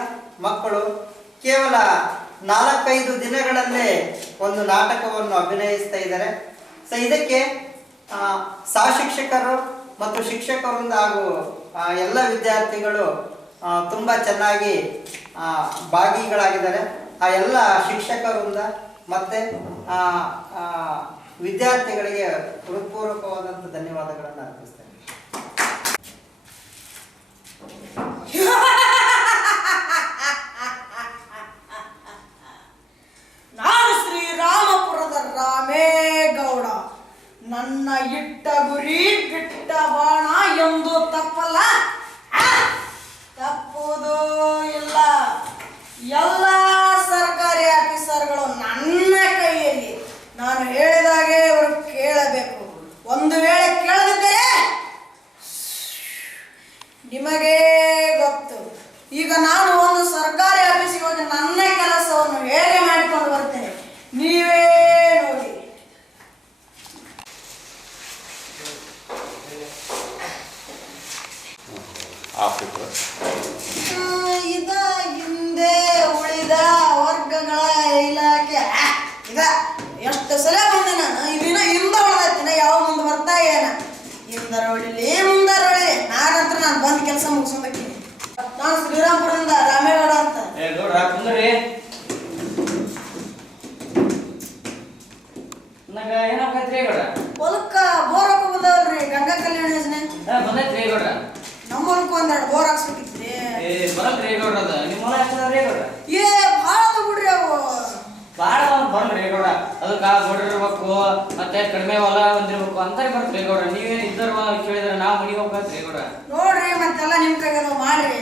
ಮಕ್ಕಳು ಕೇವಲ 4-5 ದಿನಗಳಲ್ಲೇ ಒಂದು ನಾಟಕವನ್ನು ಅಭಿನಯಿಸ್ತಾ ಇದ್ದಾರೆ. ಇದಕ್ಕೆ ಸಹಶಿಕ್ಷಕರು ಮತ್ತು ಶಿಕ್ಷಕರಿಂದ ಹಾಗೂ ಎಲ್ಲ ವಿದ್ಯಾರ್ಥಿಗಳು ತುಂಬ ಚೆನ್ನಾಗಿ ಭಾಗಿಗಳಾಗಿದ್ದಾರೆ. ಆ ಎಲ್ಲ ಶಿಕ್ಷಕರಿಂದ ಮತ್ತು ವಿದ್ಯಾರ್ಥಿಗಳಿಗೆ ಹೃತ್ಪೂರ್ವಕವಾದಂಥ ಧನ್ಯವಾದಗಳನ್ನು ಅರ್ಪಿಸ್ತೇನೆ. ನಾನು ಶ್ರೀರಾಮಪುರದ ರಾಮೇಗೌಡ. ನನ್ನ ಇಟ್ಟ ಗುರಿ ಬಿಟ್ಟ ಬಾಣ ಎಂದು ತಪ್ಪಲ್ಲ, ತಪ್ಪುವುದೂ ಇಲ್ಲ. ಎಲ್ಲ ಸರ್ಕಾರಿ ಆಫೀಸರ್ಗಳು ನನ್ನ ಕೈಯಲ್ಲಿ. ನಾನು ಹೇಳಿದಾಗೆ ಅವರು ಕೇಳಬೇಕು. ಒಂದು ವೇಳೆ ಕೇಳದಿದ್ದರೆ ನಿಮಗೆ ಗೊತ್ತು. ಈಗ ನಾನು ಒಂದು ಸರ್ಕಾರಿ ಆಫೀಸಿಗೆ ಹೋಗಿ ನನ್ನ ಕೆಲಸವನ್ನು ಹೇಗೆ ಮಾಡಿಕೊಂಡು ಬರ್ತೇನೆ, ನೀವೇ ನೋಡಿ. ಇದ ಹಿಂದೆ ಉಳಿದ ವರ್ಗಗಳ ಇಲಾಖೆ. ಇದ ಎಷ್ಟು ಸಲ ಬಂದೆ ನಾನು. ಇದಿನ ಹಿಂದ ಉಳಿದತ್ತಿನ ಯಾವ ಮುಂದೆ ಬರ್ತಾ ಏನ ಹಿಂದರ ಹೊಡಿಲಿ ಮುಂದರ ಹೊಡಿಲಿ. ನಾನು ಬಂದ್ ಕೆಲಸ ಮುಗಿಸೋದಕ್ಕೆ. ನಾನು ಶ್ರೀರಾಮಪುರದಿಂದ ರಾಮೇಗೌಡ ಅಂತ. ಹೊಲಕ್ಕ ಬೋರ್ ಹಾಕೋದಲ್ರಿ, ಗಂಗಾ ಕಲ್ಯಾಣ ಯೋಜನೆ. ನಮ್ಮ ಹೊಲಕ್ಕೆ ಒಂದೆರಡು ಬೋರ್ ಹಾಕ್ಸ್ಬೇಕಿತ್ರಿ. ಏ ಭಾಳ ಬಿಡ್ರಿ ಅವು. ಇರ್ಬೇಕು ಮತ್ತೆ ಕಡಿಮೆ ಹೊಲ ಹೊಂದಿರ್ಬೇಕು ಅಂತ ಬರ್ತೀರಿ ಗೌಡ್ರ. ನೀವೇನು ಇದ್ದರ ಕೇಳಿದ್ರೆ ನಾವು ಮನಿಗೆ ಹೋಗ್ಬೇಕ್ರಿ ಗೌಡ್ರ. ನೋಡ್ರಿ ಮತ್ತೆಲ್ಲ ನಿಮ್ ಕೈಗೆಲ್ಲ ಮಾಡ್ರಿ.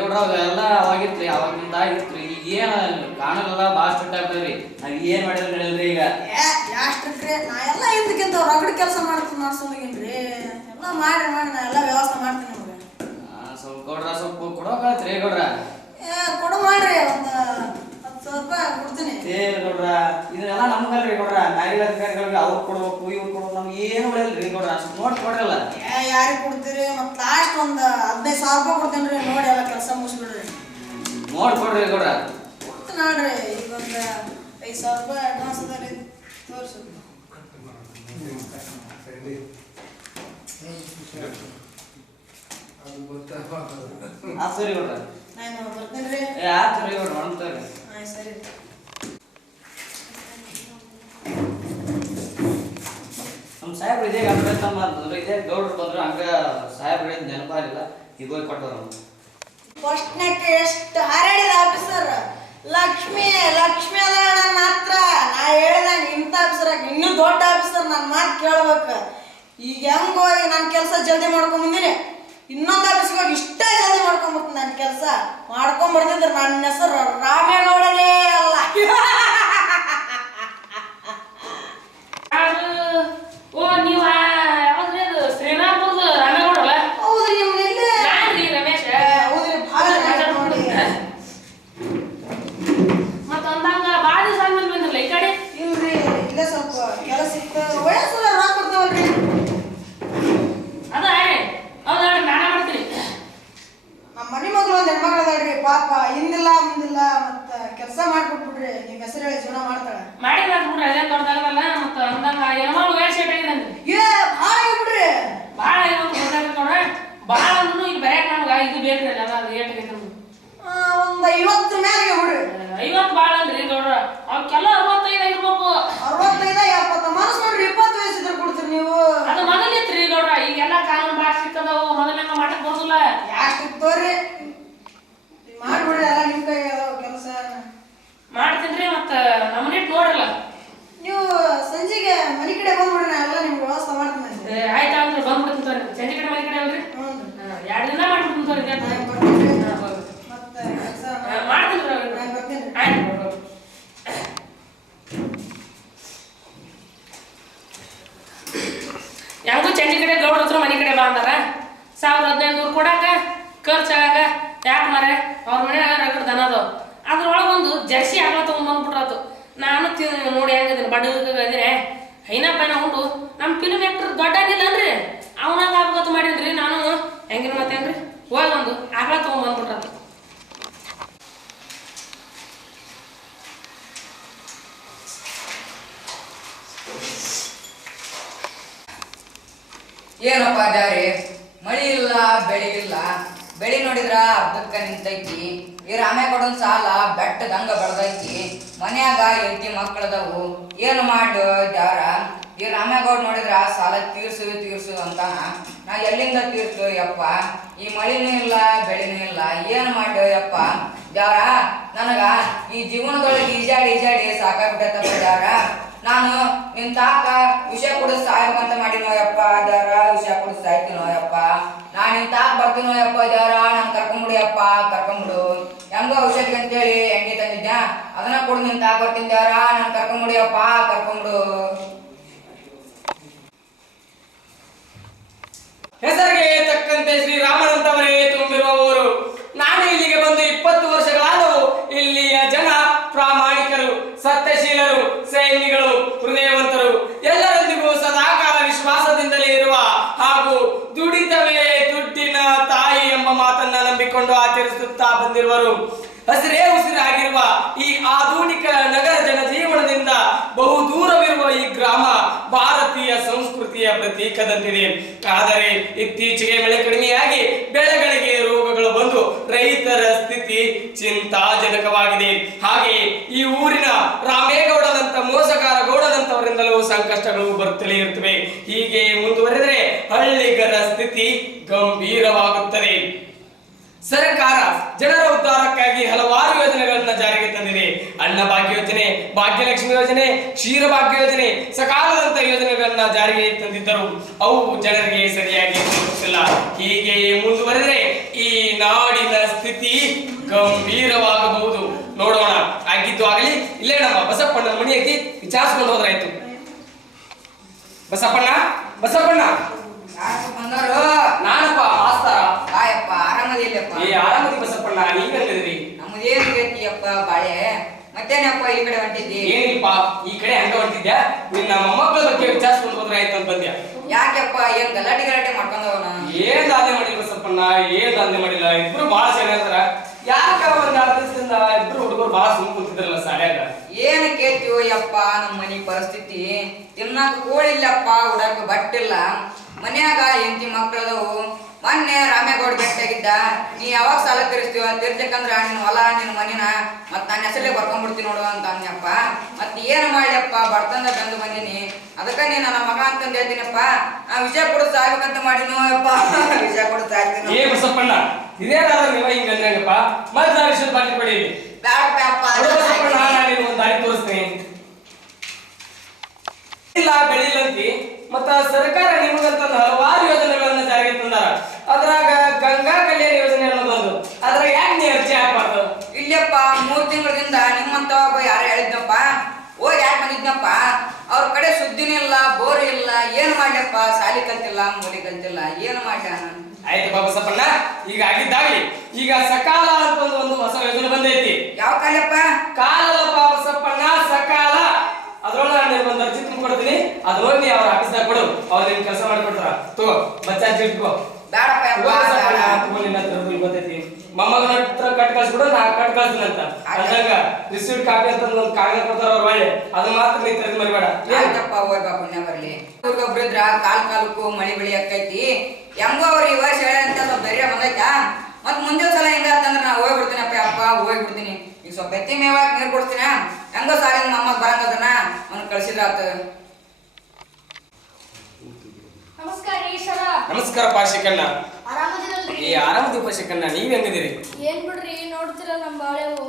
ಗೌಡ್ರ ಅವೆಲ್ಲ ಅವಾಗಿತ್ರಿ, ಅವಾಗಿಂದ ಆಗಿತ್ರಿ. ಈಗ ಏನ್ ಕಾಣಲ್ಲ ಭಾಳ ಸ್ಟ್ರಿಕ್ಟ್ ಆಗ್ತದ್ರಿ. ನಾವ್ ಏನ್ ಮಾಡಿದ್ರೆ ನಡೆಯಲ್ರಿ ಈಗ. ಯಾಷ್ಟ್ರಿ ನಾ ಎಲ್ಲ ಹಿಂದಕ್ಕಿಂತ ರಗಡ್ ಕೆಲಸ ಮಾಡ್ಸೋದಿನ್ರಿ. ಎಲ್ಲ ಮಾಡ್ರಿ ನಾ ಎಲ್ಲ ವ್ಯವಸ್ಥೆ ಮಾಡ್ತೀನಿ ನಿಮ್ಗೆ. ಸ್ವಲ್ಪ ಗೌಡ್ರ ಸ್ವಲ್ಪ ಕೊಡೋಕಾತ್ರಿ ಗೌಡ್ರ. ಕೊಡು ಮಾಡ್ರಿ, ಒಂದು 10,000 ರೂಪಾಯಿ ಕೊಡ್ತೀನಿ. ಗೌಡ್ರ ಇದನ್ನೆಲ್ಲ ನಮ್ಗಲ್ರಿ ಗೌಡ್ರ. ನ್ಯಾಯ ಅಧಿಕಾರಿಗಳಿಗೆ ಅವ್ರು ಕೊಡ್ಬೇಕು ಇವ್ರು ಕೊಡ್ಬೇಕು, ನಮ್ಗೆ ಏನು ಉಳಿಯಲ್ರಿ ಗೌಡ್ರ. ಅಷ್ಟು ನೋಡಿ ಕೊಡ್ರಲ್ಲ. ಯಾರಿಗೆ ಕೊಡ್ತೀರಿ? ಮತ್ತೆ ಲಾಸ್ಟ್ ಒಂದು 15,000 ರೂಪಾಯಿ ಕೊಡ್ತೇನ್ರಿ. ನೋಡಿ ಎಲ್ಲ ಕೆಲಸ ಮುಗಿಸ್ಬಿಡ್ರಿ. ನೋಡಿ ಕೊಡ್ರಿ ಗೌಡ್ರ. ಕೊಡ್ತೀನಿ ನೋಡ್ರಿ. ಈಗ ಒಂದು 5,000 ರೂಪಾಯಿ ಅಡ್ವಾನ್ಸ್ ಅದ ತೋರಿಸಿ. ಸರಿ ಗೌಡ್ರ, ನಾನು ಬರ್ತೇನ್ರಿ. ಆಯ್ತು ರೀ ಗೌಡ್ರ, ಮಾಡ್ತಾರೆ. ಸರಿ. ನಮ್ಮ ಸಾಹೇಬ್ರು ಇದೇ ತಮ್ಮ ಅಂತಂದ್ರೆ ಇದೇ ಗೌಡ್ರು ಬಂದ್ರು ಹಂಗ ಸಾಹೇಬ್ರು ನೆನಪಾಗಿಲ್ಲ. ಈಗ ಹೋಗಿ ಕೊಟ್ಟವ್ರ ಫಸ್ಟ್ನಕ್ಕೆ ಎಷ್ಟು ಹರಡಿದ ಆಫೀಸರ್ ಲಕ್ಷ್ಮಿ ಅದ ನನ್ನ ಹತ್ರ. ನಾ ಹೇಳ್ದಂಗೆ ಇಂಥ ಆಫೀಸರ್ ಇನ್ನೂ ದೊಡ್ಡ ಆಫೀಸರ್ ನನ್ನ ಮಾತು ಕೇಳ್ಬೇಕು. ಈಗ ಹೆಂಗ್ ಹೋಗಿ ನನ್ನ ಕೆಲಸ ಜಲ್ದಿ ಮಾಡ್ಕೊಂಡ್ ಬಂದಿನಿ. ಇನ್ನೊಂದು ಆಫೀಸ್ಗೆ ಹೋಗಿ ಇಷ್ಟೇ ಜಲ್ದಿ ಮಾಡ್ಕೊಂಡ್ಬಿಡ್ತೀನಿ. ನನ್ನ ಕೆಲಸ ಮಾಡ್ಕೊಂಡ್ಬರ್ತಿದ್ರೆ ನನ್ನ ಹೆಸರು ರಾಮೇಗೌಡನೇ ಅಲ್ಲ. ಓ ನೀವು ಯಾವ್ದು ಶ್ರೀರಾಮಪುರದ ರಾಮೇಗೌಡಲ್ಲ? ಹೌದು, ನಿಮ್ನ ಇಲ್ಲೇ ಬಿಡ್ರಿ ನಿಮ್ಮ ಹೆಸರು ಹೇಳಿ ಜೀವನ ಮಾಡ್ತಾಳ ಮಾಡಿದ್ರ ಬಿಡ್ರಿ ಅದೇನ್ ದೊಡ್ಡದಾಗಲ್ಲ ಮತ್ತ ಅಂದಂಗ ಹೆಣ್ಮಗಳು ವೇಷ ಇಟ್ಟಿದ್ರಂದ್ರಿ ಏ ಭಾಳ ಬಿಡ್ರಿ ಬಾಳ ಇವತ್ತು ನೋಡ್ರ ಬಾಳ ಅಂದ್ರೂ ಈಗ ಬರ್ಯಾಕ ನಮ್ಗ ಇದು ಬೇಕ್ರಿ ಅಲ್ಲ ಅದು ಏಟ್ ಆಗೈತೆ ಒಂದು 50 ಮ್ಯಾಲಿಗೆ ಬಿಡ್ರಿ 50 ಬಾಳ ಅಂದ್ರಿ ಗೌಡ್ರ ಅವಕ್ಕೆಲ್ಲ 65 ಆಗಿರ್ಬೇಕು 65 70 ಮನಸ್ ನೋಡ್ರಿ 20 ವಯಸ್ಸಿದ್ರೆ ಕೊಡ್ತೀರಿ ನೀವು ಅದು ಮೊದಲಿತ್ರಿ ಗೌಡ್ರ ಈಗೆಲ್ಲ ಕಾನೂನು ಭಾಳ ಸಿಕ್ಕದವು ಮೊದಲೆಲ್ಲ ಮಾಡಕ್ ಬರೋದಿಲ್ಲ ಯಾಕೆ ತೋರಿ ಮಾಡ್ಬಿಡ್ರಿ ಎಲ್ಲ ನಿಮ್ ಕೈ ಅದಾವ ಕೆಲಸ ಮಾಡ್ತೀನ್ರಿ ಮತ್ತ ನಮ್ಮನಿಟ್ ನೋಡ್ರಲ್ಲ ನೀವು ಸಂಜೆಗೆ ಮನೆ ಕಡೆ ಬಂದ್ಬಿಡ್ರಿ ನಾ ಎಲ್ಲ ನಿಮ್ಗೆ ವ್ಯವಸ್ಥೆ ಮಾಡ್ತೀನಿ ಆಯ್ತಾ ಅಂದ್ರೆ ಬಂದ್ಬಿಡ್ತೀನಿ ಸಂಜೆ ಕಡೆ ಮನೆ ಕಡೆ ಅಲ್ರಿ 2 ದಿನ ಮಾಡ್ಬಿಡ್ತೀನಿ ಮತ್ತೆ ಕೆಲಸ ಮಾಡ್ತೀನಿ ಬರ್ತೀನಿ ಆಯ್ತು ಯಾವ್ದು ಚಂಡಿ ಕಡೆ ಗೌಡ್ರ ಹತ್ರ ಮನೆ ಕಡೆ ಬಾ ಅಂದಾರ 1500 ಕೊಡಾಕ ಖರ್ಚಾಗ ಯಾಕೆ ಮಾರ ಅವ್ರ ಮನ್ಯಾಗ ರಗಡ್ ದನ ಅದಾವ ಅದ್ರೊಳಗೆ ಒಂದು ಜರ್ಸಿ ಆಗ ತಗೊಂಡ್ಬಂದ್ಬಿಟ್ರಾತು ನಾನು ನೋಡಿ ಹೆಂಗದೀನಿ ಬಡಗದಿನಿ ಹೈನಾ ಪೈನ ಉಂಡು ನಮ್ಮ ಫಿಲ್ಮ್ ಆಕ್ಟರ್ ದೊಡ್ಡ ಆಗಿಲ್ಲ ಅನ್ರಿ ಅವನಾಗ ಆಗ್ಬೇಕಂತ ಮಾಡೀನ್ರಿ ನಾನು ಹೆಂಗಿನ ಮತ್ತೇನ್ರಿ ಹೋಗಿ ಒಂದು ಆಗ ತಗೊಂಡ್ಬಂದ್ಬಿಟ್ರಾತು ಏನಪ್ಪ ದಾರಿ ಮಳಿ ಇಲ್ಲ ಬೆಳಿ ಇಲ್ಲ ಬೆಳಿ ನೋಡಿದ್ರ ಅರ್ಧಕ್ಕ ನಿಂತೈತಿ ಈ ರಾಮೇಗೌಡನ್ ಸಾಲ ಬೆಟ್ಟದಂಗ ಬೆಳ್ದೈತಿ ಮನ್ಯಾಗ ಹೆಂಡತಿ ಮಕ್ಕಳದವು ಏನು ಮಾಡು ದಾರ ಈ ರಾಮೇಗೌಡ ನೋಡಿದ್ರ ಸಾಲ ತೀರ್ಸು ಅಂತಾನ ನಾ ಎಲ್ಲಿಂದ ತೀರ್ಸು ಯಪ್ಪ ಈ ಮಳಿನೂ ಇಲ್ಲ ಬೆಳಿನೂ ಇಲ್ಲ ಏನು ಮಾಡು ಯಪ್ಪ ದಾರ ನನಗ ಈ ಜೀವನದೊಳಗೆ ಈಜಾಡಿ ಸಾಕಾಗ್ಬಿಟ್ಟೈತಪ್ಪ ದಾರ ನಾನು ನಿನ್ ತಾಕ ವಿಷ ಕುಡಿದು ಸಾಯ್ಬೇಕಂತ ಮಾಡಿನೋ ಯಪ್ಪ ದಾರ ವಿಷ ಕುಡಿದು ಸಾಯ್ತೀನೋ ಯಪ್ಪ ನಾ ನಿನ್ ತಾಕ ಬರ್ತೀನೋ ಯಪ್ಪ ದಾರ ನಾನು ಕರ್ಕೊಂಬಿಡು ಯಪ್ಪ ಕರ್ಕೊಂಬಿಡು ಹೆಂಗೋ ಔಷಧಿ ಅಂತೇಳಿ ಎಣ್ಣೆ ತಂದಿದ್ಯಾ ಅದನ್ನ ಕೊಡು ನಿನ್ ತಾಕ ಬರ್ತೀನಿ ದಾರ ನಾನು ಕರ್ಕೊಂಬಿಡು ಯಪ್ಪ ಕರ್ಕೊಂಬಿಡು ಹೆಸರಿಗೆ ತಕ್ಕಂತೆ ಶ್ರೀರಾಮನಂತವರೇ ತುಂಬಿರುವ ಊರು. ನಾನು ಇಲ್ಲಿಗೆ ಬಂದು 20 ವರ್ಷಗಳಾದವು. ಇಲ್ಲಿಯ ಜನ ಪ್ರಾಮಾಣಿಕರು, ಸತ್ಯಶೀಲರು, ಸೈನಿಗಳು, ಹೃದಯವಂತರು, ಎಲ್ಲರೊಂದಿಗೂ ಸದಾಕಾಲ ವಿಶ್ವಾಸದಿಂದಲೇ ಇರುವ ಹಾಗೂ ದುಡಿತವೇ ದುಡ್ಡಿನ ತಾಯಿ ಎಂಬ ಮಾತನ್ನ ನಂಬಿಕೊಂಡು ಆಚರಿಸುತ್ತಾ ಬಂದಿರುವರು. ಹಸಿರೇ ಉಸಿರಾಗಿರುವ ಈ ಆಧುನಿಕ ನಗರ ಜನಜೀವನದಿಂದ ಬಹು ದೂರವಿರುವ ಈ ಗ್ರಾಮ ಭಾರತೀಯ ಸಂಸ್ಕೃತಿಯ ಪ್ರತೀಕದಂತಿದೆ. ಆದರೆ ಇತ್ತೀಚೆಗೆ ಮಳೆ ಕಡಿಮೆಯಾಗಿ ಬೆಳೆಗಳಿಗೆ ರೋಗಗಳು ಬಂದು ರೈತರ ಸ್ಥಿತಿ ಚಿಂತಾಜನಕವಾಗಿದೆ. ಹಾಗೆ ಈ ಊರಿನ ರಾಮೇಗೌಡನಂತ ಮೋಸಗಾರ ಗೌಡನಂತವರಿಂದಲೂ ಸಂಕಷ್ಟಗಳು ಬರುತ್ತಲೇ ಇರುತ್ತವೆ. ಹೀಗೆ ಮುಂದುವರೆದರೆ ಹಳ್ಳಿಗರ ಸ್ಥಿತಿ ಗಂಭೀರವಾಗುತ್ತದೆ. ಸರ್ಕಾರ ಜನರ ಉದ್ಧಾರಕ್ಕಾಗಿ ಹಲವಾರು ಯೋಜನೆಗಳನ್ನ ಜಾರಿಗೆ ತಂದಿದೆ. ಅನ್ನ ಭಾಗ್ಯ ಯೋಜನೆ, ಭಾಗ್ಯಲಕ್ಷ್ಮಿ ಯೋಜನೆ, ಕ್ಷೀರ ಭಾಗ್ಯ ಯೋಜನೆ, ಸಕಾಲದಂತ ಯೋಜನೆಗಳನ್ನ ಜಾರಿಗೆ ತಂದಿದ್ದರು. ಅವು ಜನರಿಗೆ ಸರಿಯಾಗಿ ತಲುಪುತ್ತಿಲ್ಲ. ಹೀಗೆ ಮುಂದುವರೆದರೆ ಈ ನಾಡಿನ ಸ್ಥಿತಿ ಗಂಭೀರವಾಗಬಹುದು. ನೋಡೋಣ. ಆಗಿದ್ದು ಆಗಲಿ. ಇಲ್ಲೇ ನಮ್ಮ ಬಸಪ್ಪಣ್ಣ ಮಣಿ ಐತಿ, ವಿಚಾರಿಸ್ಕೊಂಡು ಹೋದ್ರಾಯ್ತು. ಬಸಪ್ಪಣ್ಣ ನಾನಪ್ಪ ಮಾಸ್ತರ. ಬಾಯಪ್ಪ ಆರಾಮದಿಲ್ಲಪ್ಪ. ಆರಾಮದಿ ಬಸಪ್ಪಣ್ಣ, ನೀವೆಲ್ಲಿದ್ರಿ? ನಮ್ಮದೇನು ಗತಿಯಪ್ಪ ಬಾಳೆ. ಮತ್ತೇನಪ್ಪ ಈ ಕಡೆ ಹೊಂಟಿದ್ದಿ? ಏನಿಲ್ಪ ಈ ಕಡೆ ಹಂಗ ಹೊಂಟಿದ್ಯಾ? ನಿನ್ನ ಮೊಮ್ಮಕ್ಕಳ ಬಗ್ಗೆ ವಿಚಾರಿಸ್ಕೊಂಡು ಹೋದ್ರೆ ಆಯ್ತು ಅಂತ ಬಂದ್ಯಾ? ಯಾಕೆಪ್ಪ ಏನ್ ಗಲಾಟೆ ಮಾಡ್ಕೊಂಡವನ? ಏನ್ ದಾಂಧೆ ಮಾಡಿಲ್ಲ ಬಸಪ್ಪಣ್ಣ, ಏನ್ ದಾಂಧೆ ಮಾಡಿಲ್ಲ. ಇಬ್ರು ಬಹಳ ಚೆನ್ನಾಗಿರ್ತಾರ. ಯಾಕ ಒಂದ್ 2 ದಿವಸದಿಂದ ಇಬ್ರು ಹುಡುಗರು ಬಹಳ ಸುಮ್ ಕೂತಿದ್ರಲ್ಲ ಸಾಡ್ಯಾಗ. ಏನ್ ಕೇಳ್ತೀವೋ ಯಪ್ಪ, ನಮ್ಮ ಮನಿ ಪರಿಸ್ಥಿತಿ ತಿನ್ನಾಕ ಕೋಳಿಲ್ಲಪ್ಪ, ಉಡಾಕ ಬಟ್ಟಿಲ್ಲ, ಮನ್ಯಾಗ ಹೆಂಡತಿ ಮಕ್ಕಳದವು. ಮೊನ್ನೆ ರಾಮೇಗೌಡ ಭೇಟಿಯಾಗಿದ್ದ. ನೀ ಯಾವಾಗ ಸಾಲ ತೀರಿಸ್ತೀವ, ತೀರ್ಸಕ್ಕಂದ್ರ ನಿನ್ ಹೊಲ ನಿನ್ ಮನಿನ ಮತ್ ನನ್ನ ಹೆಸರೇ ಬರ್ಕೊಂಡ್ಬಿಡ್ತೀನಿ ನೋಡು ಅಂತ ಅಂದ್ಯಪ್ಪ. ಮತ್ ಏನ್ ಮಾಡ್ಯಪ್ಪ, ಬರ್ತಂದ ಬಂದು ಬಂದಿನಿ. ಅದಕ್ಕ ನೀ ನನ್ನ ಮಗ ಅಂತಂದ ಹೇಳ್ತೀನಪ್ಪ. ಆ ವಿಷಯ ಕೊಡು ಸಾಯ್ಬೇಕಂತ ಮಾಡಿನೋ ಯಪ್ಪ, ವಿಷಯ ಕೊಡು ಸಾಯ್ತೀನಿ. ಏ ಬಸಪ್ಪಣ್ಣ, ಇದೇನಾದ್ರೂ ನೀವ ಹಿಂಗಂದ್ರಂಗಪ್ಪ. ಮತ್ ನಾ ವಿಷಯ ಬಾಕಿ ಪಡಿ ಬ್ಯಾಡಪ್ಪ. ನಾನು ಒಂದ್ ದಾರಿ ತೋರಿಸ್ತೀನಿ. ಇಲ್ಲ ಬೆಳಿಲಂತಿ ಮತ್ತ ಸರ್ಕಾರ ನಿಮಗಂತ ಹಲವಾರು ಯೋಜನೆಗಳನ್ನ ಜಾರಿಗೆ ತಂದಾರ. ಅದ್ರಾಗ ಗಂಗಾ ಕಲ್ಯಾಣ ಯೋಜನೆ ಅನ್ನೋದೊಂದು. ಅದ್ರಾಗ ಯಾಕೆ ನೀ ಅರ್ಜಿ ಹಾಕ್ಬಾರ್ದು? ಇಲ್ಲಪ್ಪ 3 ತಿಂಗಳಿಂದ ನಿಮ್ಮಂತ ಯಾರು ಹೇಳಿದ್ನಪ್ಪ, ಹೋಗಿ ಯಾಕೆ ಬಂದಿದ್ನಪ್ಪ. ಅವ್ರ ಕಡೆ ಸುದ್ದಿನೂ ಇಲ್ಲ, ಬೋರ್ ಇಲ್ಲ, ಏನ್ ಮಾಡ್ಯಪ್ಪ. ಸಾಲಿ ಕಲ್ತಿಲ್ಲ, ಮೂಲಿ ಕಲ್ತಿಲ್ಲ, ಏನು ಮಾಡ್ಯ. ಆಯ್ತು ಬಾಬಸಪ್ಪಣ್ಣ, ಈಗ ಆಗಿದ್ದಾಗ್ಲಿ. ಈಗ ಸಕಾಲ ಅಂತ ಒಂದು ಹೊಸ ಯೋಜನೆ ಬಂದೈತಿ. ಯಾವ ಕಾಲಪ್ಪ? ಕಾಲದಪ್ಪ ಬಸಪ್ಪಣ್ಣ, ಸಕಾಲ. ಅದ್ರೊಳಗೆ ನಾನು ಒಂದು ಅರ್ಜಿ ತುಂಬಿಕೊಡ್ತೀನಿ. ಅದ್ರೊಳಗೆ ಅವ್ರ ಆಫೀಸ್ದಾಗ ಕೊಡು, ಅವ್ರು ನಿನ್ ಕೆಲಸ ಮಾಡಿಕೊಡ್ತಾರ. ತಗೋ ಬಚ್ಚ ಅರ್ಜಿ ಇಟ್ಕೋ. ಬೇಡಪ್ಪ ಗೊತ್ತೈತಿ. ಮೊಮ್ಮಗನ ಹತ್ರ ಕಟ್ ಕಳ್ಸ್ಬಿಡು, ನಾ ಕಟ್ ಕಳ್ಸ್ತೀನಿ ಅಂತ. ಅಂದಾಗ ರಿಸೀವ್ಡ್ ಕಾಪಿ ಅಂತ ಒಂದು ಕಾಗದ ಕೊಡ್ತಾರ ಅವ್ರು ಒಳ್ಳೆ ಅದು ಮಾತ್ರ ನೀ ತೆರೆದು ಮರಿಬೇಡ. ಆಯ್ತಪ್ಪ ಹೋಗ್ಬಾ ಪುಣ್ಯ ಬರ್ಲಿ. ಒಬ್ರು ಇದ್ರ ಕಾಲಕ್ಕೂ ಮಳಿ ಬೆಳಿ ಆಕೈತಿ. ಹೆಂಗೋ ಅವ್ರು ಈ ವರ್ಷ ಅಂತ ಸ್ವಲ್ಪ ಬೇರೆ ಬಂದೈತಾ. ಮತ್ ಮುಂದಿನ ಸಲ ಹೆಂಗಂತಂದ್ರ ನಾ ಹೋಗ್ಬಿಡ್ತೀನಪ್ಪ ಅಪ್ಪ ಹೋಗ್ಬಿಡ್ತೀನಿ. ಈಗ ಸ್ವಲ್ಪ ಎತ್ತಿ ಮೇವಾಕ್ ನೀರ್ ಕೊಡ್ತೀನ. ಹೆಂಗೋ ಸಾಲಿನ ನಮ್ಮಗ್ ಬರಂಗದನ್ನ ಅವ್ನು ಕಳ್ಸಿದ್ರ ಆತ. ನಮಸ್ಕಾರ ಈಶ್ವರ. ನಮಸ್ಕಾರ ಪಾಶಿಕಣ್ಣ. ಆರಾಮದಿರಲ್ರಿ? ಆರಾಮದಿ ಪಾಶಿಕಣ್ಣ, ನೀವ್ ಹೆಂಗದಿರಿ? ಏನ್ ಬಿಡ್ರಿ ನೋಡ್ತಿರ ನಮ್ ಬಾಳೆವು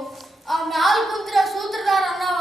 ಆ ಮ್ಯಾಲ್ ಕುಂತ್ರ ಸೂತ್ರಧಾರ ಅನ್ನವ